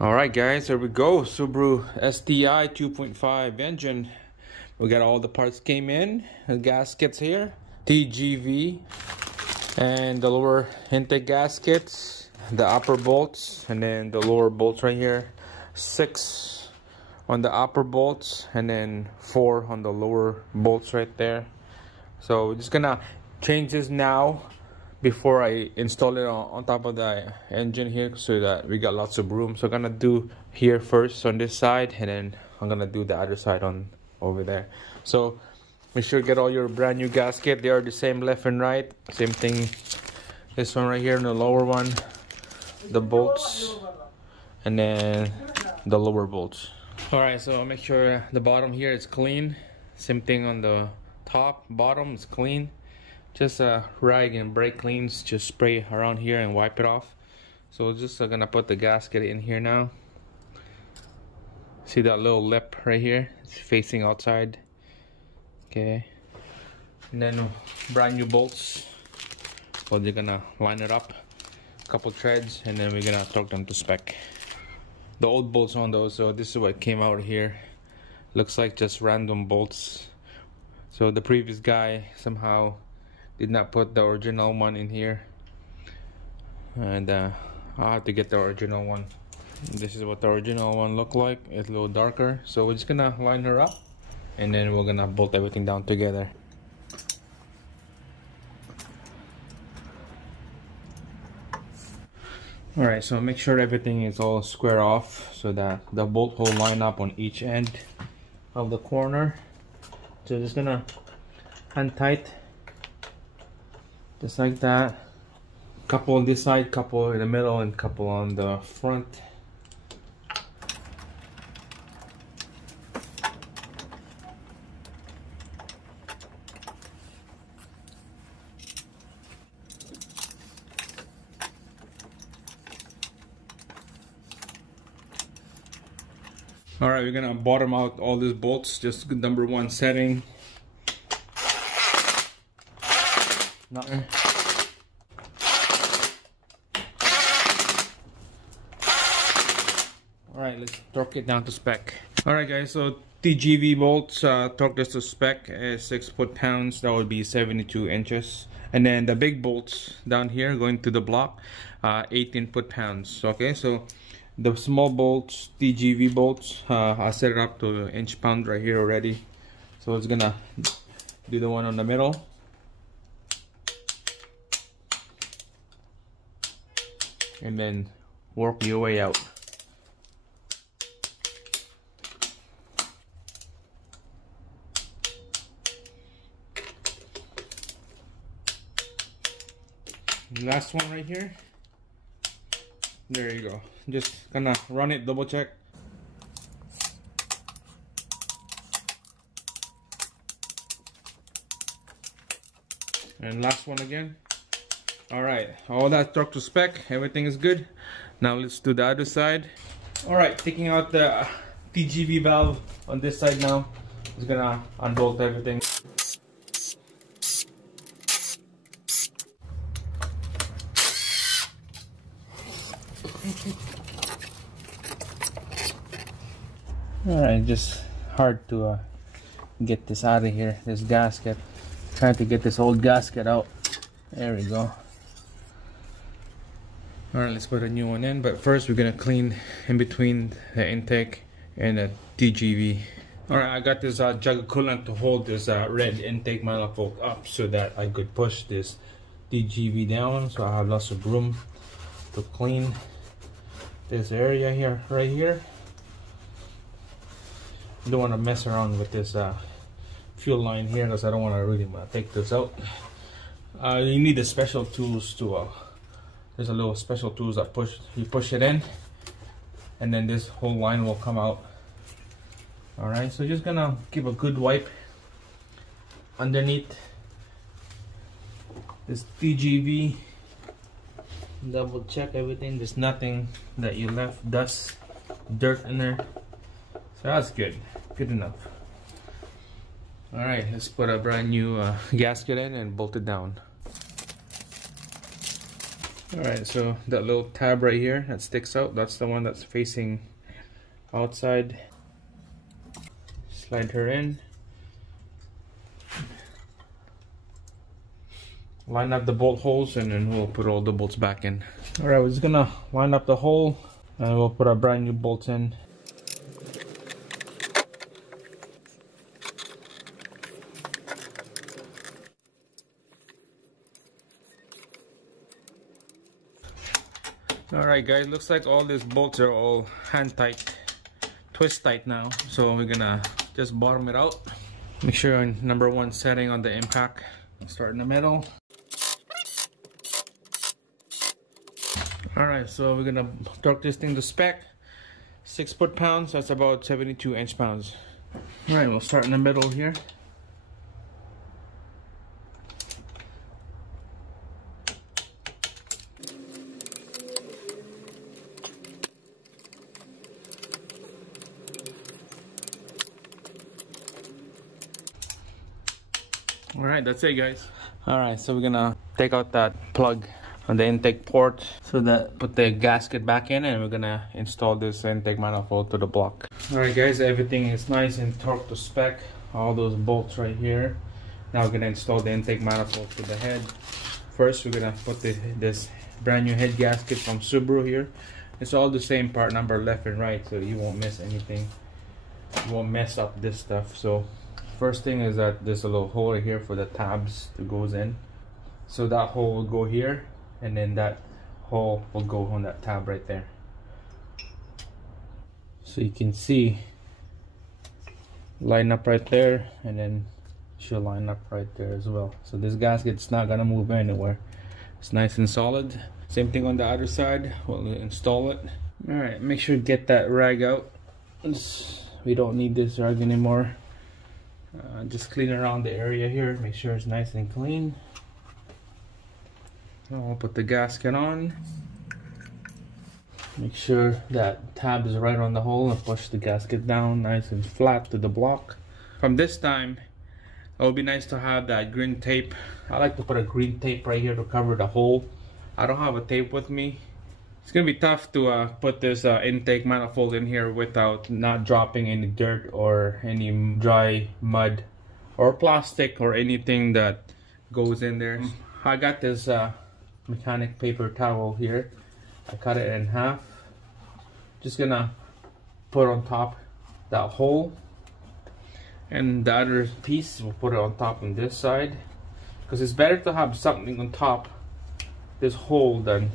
Alright guys, here we go. Subaru STI 2.5 engine. We got all the parts came in. The gaskets here, TGV, and the lower intake gaskets, the upper bolts, and then the lower bolts right here. 6 on the upper bolts, and then 4 on the lower bolts right there. So we're just gonna change this now before I install it on top of the engine here, so that we got lots of room. So I'm gonna do here first on this side, and then I'm gonna do the other side on over there. So make sure you get all your brand new gasket. They are the same left and right, same thing. This one right here and the lower one, the bolts, and then the lower bolts. All right, so make sure the bottom here is clean. Same thing on the top, bottom is clean. Just rag and brake cleans, just spray around here and wipe it off. So just gonna put the gasket in here now. See that little lip right here? It's facing outside. Okay. And then brand new bolts. So they're gonna line it up. A couple threads, and then we're gonna torque them to spec. The old bolts on those, so this is what came out here. Looks like just random bolts. So the previous guy somehow did not put the original one in here, and I'll have to get the original one. This is what the original one looked like. It's a little darker, so we're just gonna line her up, and then we're gonna bolt everything down together. Alright, so make sure everything is all square off so that the bolt hole line up on each end of the corner. So just gonna hand tight, just like that. Couple on this side, couple in the middle, and couple on the front. Alright, we're gonna bottom out all these bolts, just number 1 setting. Alright, let's torque it down to spec. Alright guys, so TGV bolts, torque this to spec is 6 foot-pounds. That would be 72 inches. And then the big bolts down here going to the block, 18 foot-pounds. Okay, so the small bolts, TGV bolts, I set it up to inch-pound right here already. So it's gonna do the one on the middle. And then work your way out. Last one right here. There you go. Just gonna run it, double check. And last one again. Alright, all that torque to spec, everything is good. Now let's do the other side. Alright, taking out the TGV valve on this side now. Just gonna unbolt everything. Alright, just hard to get this out of here, this gasket. Trying to get this old gasket out. There we go. Alright, let's put a new one in, but first we're gonna clean in between the intake and the TGV. Alright, I got this jug of coolant to hold this red intake manifold up so that I could push this TGV down, so I have lots of room to clean this area here, right here. Don't want to mess around with this fuel line here, because I don't want to really take this out. You need the special tools to there's a little special tools that you push it in, and then this whole line will come out. Alright, so just gonna give a good wipe underneath this TGV. Double check everything, there's nothing that you left, dust, dirt in there. So that's good enough. Alright, let's put a brand new gasket in and bolt it down. Alright, so that little tab right here that sticks out, that's the one that's facing outside. Slide her in. Line up the bolt holes and then we'll put all the bolts back in. Alright, we're just gonna line up the hole and we'll put our brand new bolts in. Alright guys, looks like all these bolts are all hand tight, twist tight now. So we're gonna just bottom it out. Make sure on number 1 setting on the impact. Start in the middle. Alright, so we're gonna torque this thing to spec. 6 foot-pounds, that's about 72 inch-pounds. Alright, we'll start in the middle here. Alright, that's it guys. Alright, so we're gonna take out that plug on the intake port so that put the gasket back in, and we're gonna install this intake manifold to the block. Alright guys, everything is nice and torqued to spec. All those bolts right here. Now we're gonna install the intake manifold to the head. First we're gonna put this brand new head gasket from Subaru here. It's all the same part number left and right, so you won't miss anything. You won't mess up this stuff. So first thing is that there's a little hole right here for the tabs that goes in. So that hole will go here, and then that hole will go on that tab right there. So you can see, line up right there, and then she'll line up right there as well. So this gasket's not gonna move anywhere. It's nice and solid. Same thing on the other side. We'll install it. Alright, make sure to get that rag out. We don't need this rag anymore. Just clean around the area here, make sure it's nice and clean. I'll put the gasket on. Make sure that tab is right on the hole and push the gasket down nice and flat to the block. From this time, it would be nice to have that green tape. I like to put a green tape right here to cover the hole. I don't have a tape with me. It's gonna be tough to put this intake manifold in here without not dropping any dirt or any dry mud or plastic or anything that goes in there. I got this mechanic paper towel here. I cut it in half. Just gonna put on top that hole, and the other piece we'll put it on top on this side, because it's better to have something on top this hole than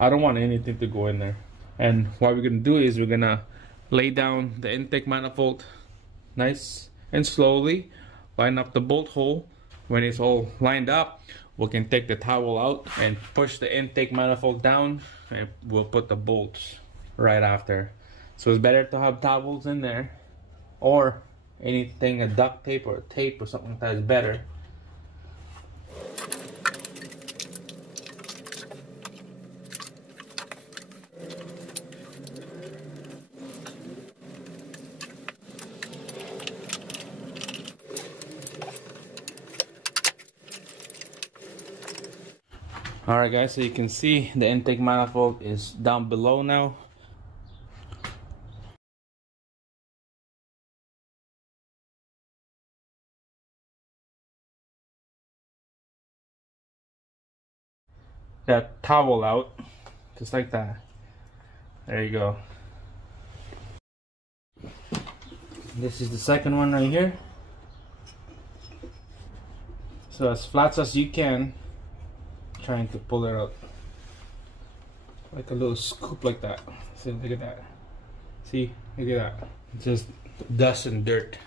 I don't want anything to go in there. And what we're gonna do is we're gonna lay down the intake manifold nice and slowly, line up the bolt hole. When it's all lined up, we can take the towel out and push the intake manifold down, and we'll put the bolts right after. So it's better to have towels in there, or anything, a duct tape or a tape or something like that is better. Alright guys, so you can see the intake manifold is down below now. That towel out, just like that. There you go. This is the second one right here. So as flat as you can, trying to pull it out like a little scoop like that. See, look at that. See, look at that. Just dust and dirt.